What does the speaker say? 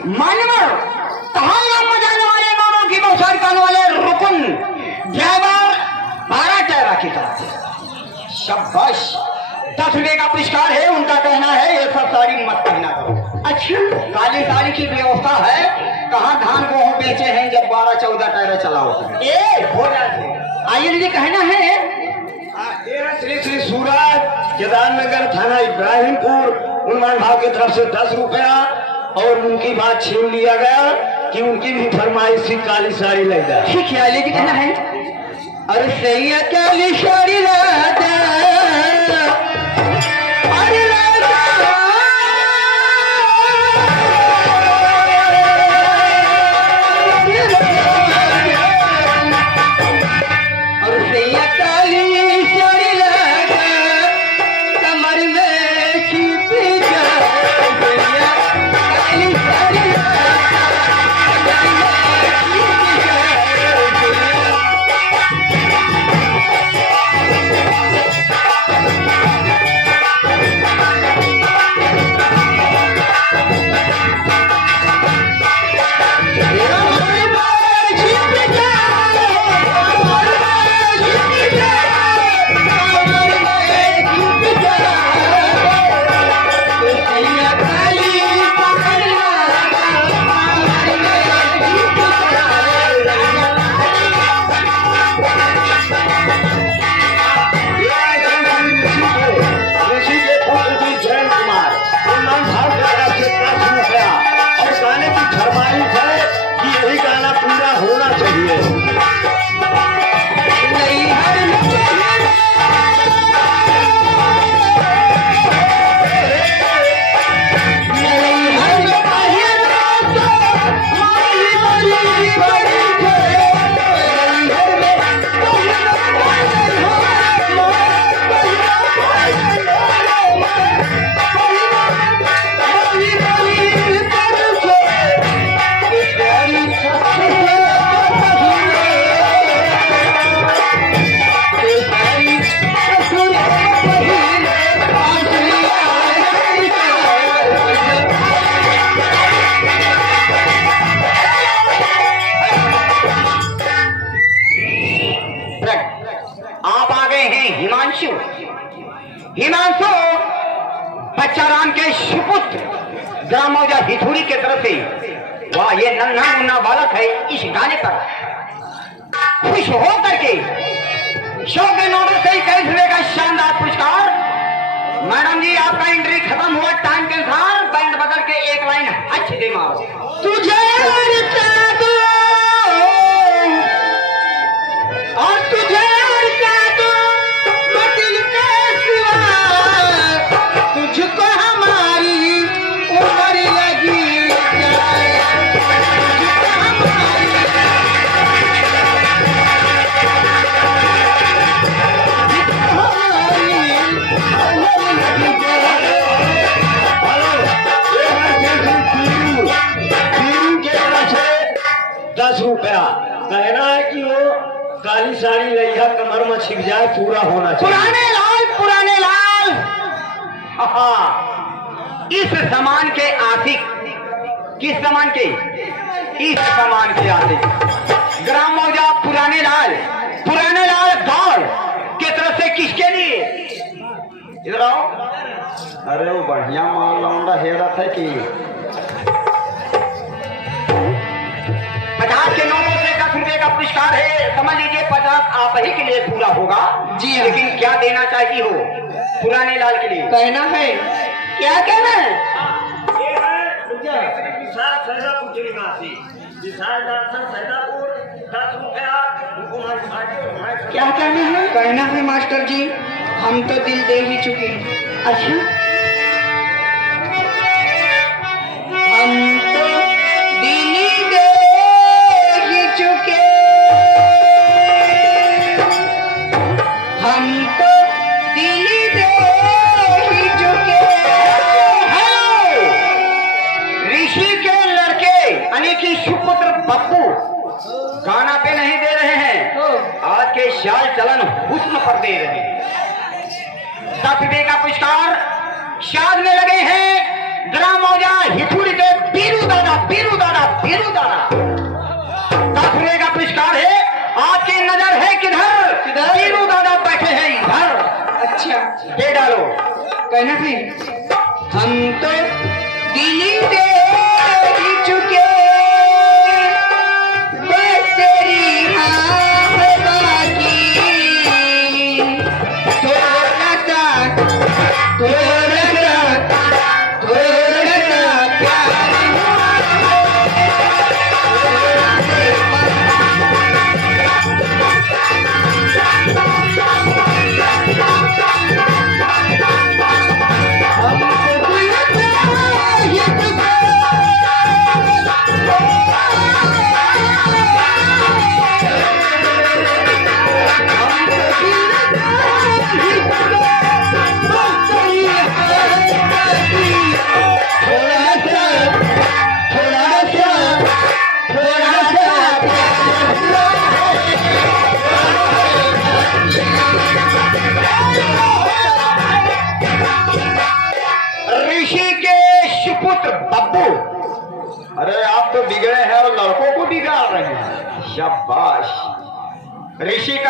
मान्यवर तमाम बजाने वाले नौरों की बौछार करने वाले रुकन ड्राइवर 12 टायरा की तरफ से शाबाश 10 रुपए का पुरस्कार है। उनका कहना है ये सब साड़ी मत पहना करो। अच्छा काली साड़ी की व्यवस्था है। कहाँ धान गेहूं बेचे हैं जब 12-14 टायरा चलाओ हो जाते। आइए दीदी कहना है श्री श्री सूरज केदारनगर थाना इब्राहिमपुर उन्मान भाव की तरफ से 10 रुपया और उनकी बात छीन लिया गया कि उनकी भी फरमाइश थी काली साड़ी ले जाए। ठीक है आइए कहना है अरे सही है काली साड़ी लादा अरे लादा और सही है काली साड़ी लादा कमर में छिप जा काली साड़ी हिमांशु बच्चा राम के सुपुत्र ग्रामौजा हिथुरी के तरफ से वाह ये नन्हा मुन्ना बालक है इस गाने पर खुश हो करके 100 के नोटों से 21 रुपए का शानदार पुरस्कार। मैडम जी आपका एंट्री खत्म हुआ टाइम के अनुसार बैंड बदल के एक लाइन अच्छी दे मारो तुझे और तुझे तुझको हमारी उम्र लगी रुपया कहना है कि वो काली साड़ी लइहा कमर में छिप जाए पूरा होना चाहिए। पुराने लाल इस सामान के आशिक किस सामान के इस सामान के आशिक ग्राम मौजा पुराने लाल दौड़ के तरफ से किसके लिए इधर आओ। अरे वो बढ़िया माल लौंडा हेरा था कि 50 के नोटों से 10 रुपए का पुरस्कार है। समझ लीजिए 50 आप ही के लिए पूरा होगा जी। लेकिन क्या देना चाहती हो पुराने लाल के लिए? कहना है क्या कहना है? क्या कहना है? कहना है मास्टर जी हम तो दिल दे ही चुके। अच्छा हम तो दिल दे ही चुके हम तो दिल दे ही चुके। ऋषि के लड़के यानी कि सुपुत्र पप्पू गाना पे नहीं दे रहे हैं, आज के चाल चलन हुस्न पर दे रहे हैं। 10 रुपए का पुरस्कार शाद में लगे हैं ग्राम मौजा हिथुरी के पीरू दादा डालो। कहना सी हम तो दिल दे चुके बस तेरी हाँ बाकी थोड़ा सा प्यार ऋषिकेश पुत्र बब्बू, अरे आप तो बिगड़े हैं और लड़कों को बिगाड़ रहे हैं। शाबाश। ऋषि का